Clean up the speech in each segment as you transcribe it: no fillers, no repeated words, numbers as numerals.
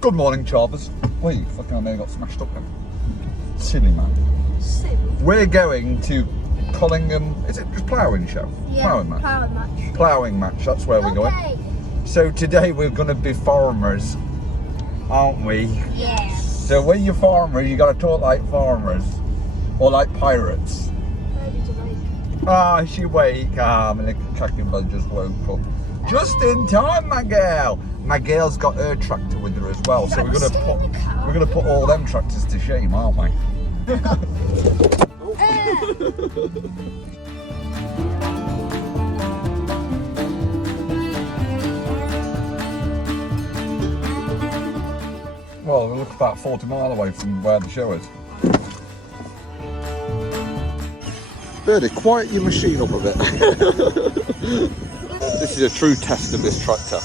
Good morning, Chavers. Wait, fucking I nearly got smashed up then. Silly man. Silly. We're going to Collingham. Is it just ploughing show? Yeah, ploughing match. Ploughing match. Ploughing match. That's where we're going. So today we're going to be farmers, aren't we? Yes. So when you're farmers, you got to talk like farmers or like pirates. Baby's awake. Ah, she wake. Ah, my little cracking bud just woke up. Just in time, my girl. My girl's got her tractor with her as well, so we're gonna put all them tractors to shame, aren't we? Well, we look about 40 miles away from where the show is. Birdie, quiet your machine up a bit. This is a true test of this tractor.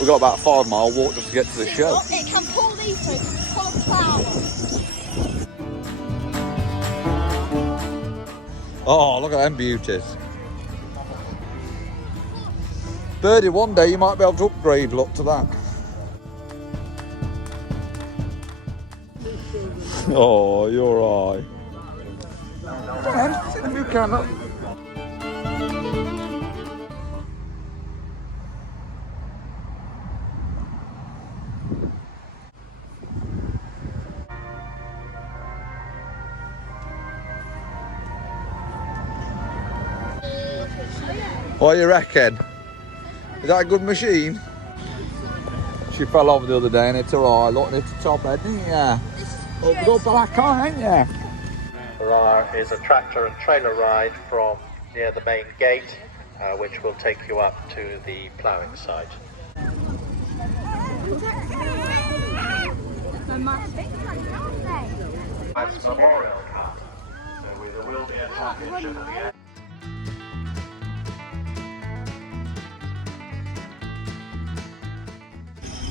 We've got about a 5 mile walk just to get to the show. It can pull these two, it can pull a plough. Oh, look at them beauties. Birdie, one day you might be able to upgrade, look to that. Oh, you're alright. Come on, sit in the new camera. What do you reckon? Is that a good machine? She fell over the other day and it's alright. Look, it's a top head, didn't you? Up up back on, ain't you? There is a tractor and trailer ride from near the main gate, which will take you up to the ploughing site. That's Memorial Cup, so there will be a championship at the end.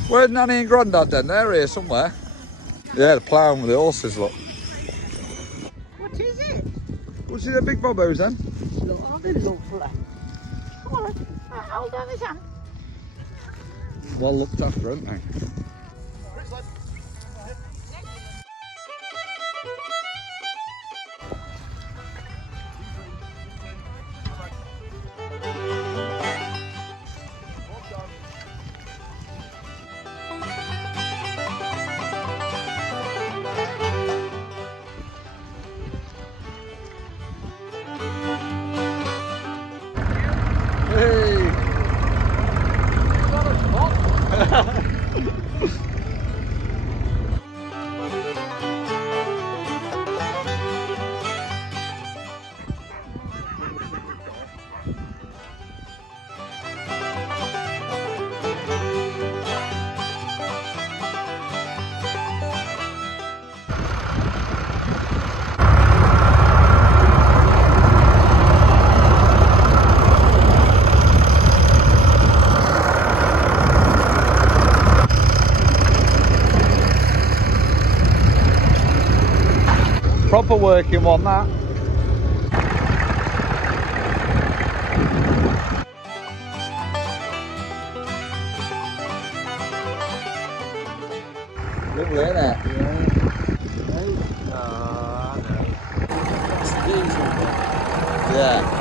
Where's Nanny and Grandad then? They're here somewhere. Yeah, they're ploughing with the horses, look. What is it? What's the big bobos then? Look, oh, they're lovely. Come on, hold on his hand. Well looked after, aren't they? Hey! Proper working one, that. Lovely, isn't it? Yeah. Yeah.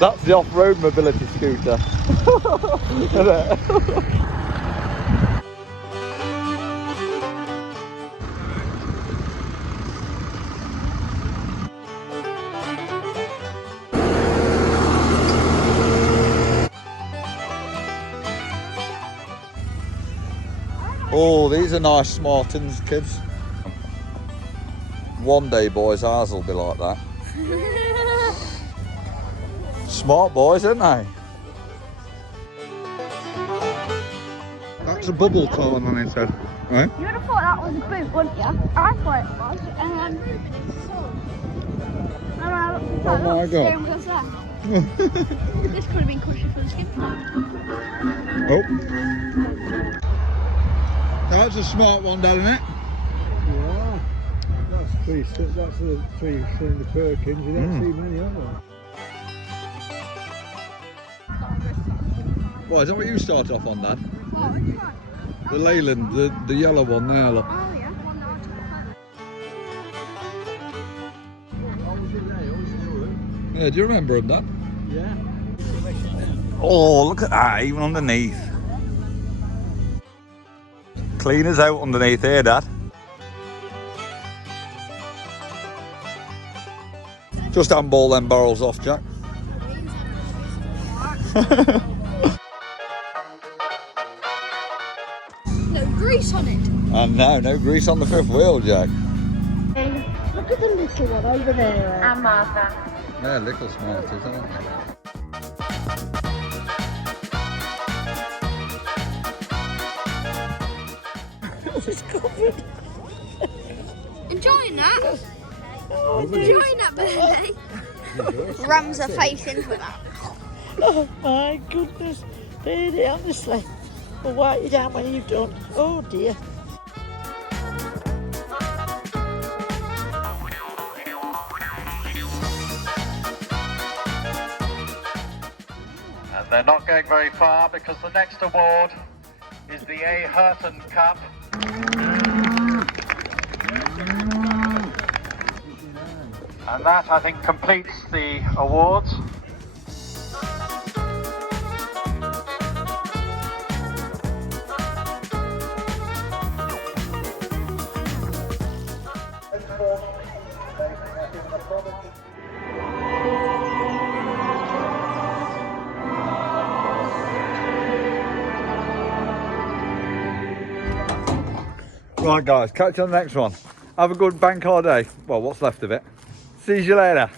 That's the off-road mobility scooter. Isn't it? Oh, these are nice Smartins, kids. One day, boys, ours will be like that. smart boys, aren't they? That's a bubble corn on his head, right? You would have thought that was a boot, wouldn't you? I thought it was. Oh my God. This could have been cushy for the skin. Oh. That's a smart one, Dad, isn't it? Yeah, that's the three in the Perkins. You don't see many of them. Well, is that what you start off on, Dad? The Leyland, the yellow one there, look. Oh, yeah. Yeah, do you remember him, Dad? Yeah. Oh, look at that, even underneath. Cleaners out underneath here, Dad. Just handball them barrels off, Jack. No grease on it. And no grease on the fifth wheel, Jack. Look at the little one over there. And Martha. Yeah, little smarties, aren't they? It's covered. Enjoying that? Enjoying that birthday? Rams her face into that. Oh my goodness. Baby, honestly. I'll wipe you down when you've done. Oh dear. And they're not going very far because the next award is the A. Hurton Cup. And that, I think, completes the awards. Right, guys, catch you on the next one. Have a good bank holiday. Well, what's left of it. See you later.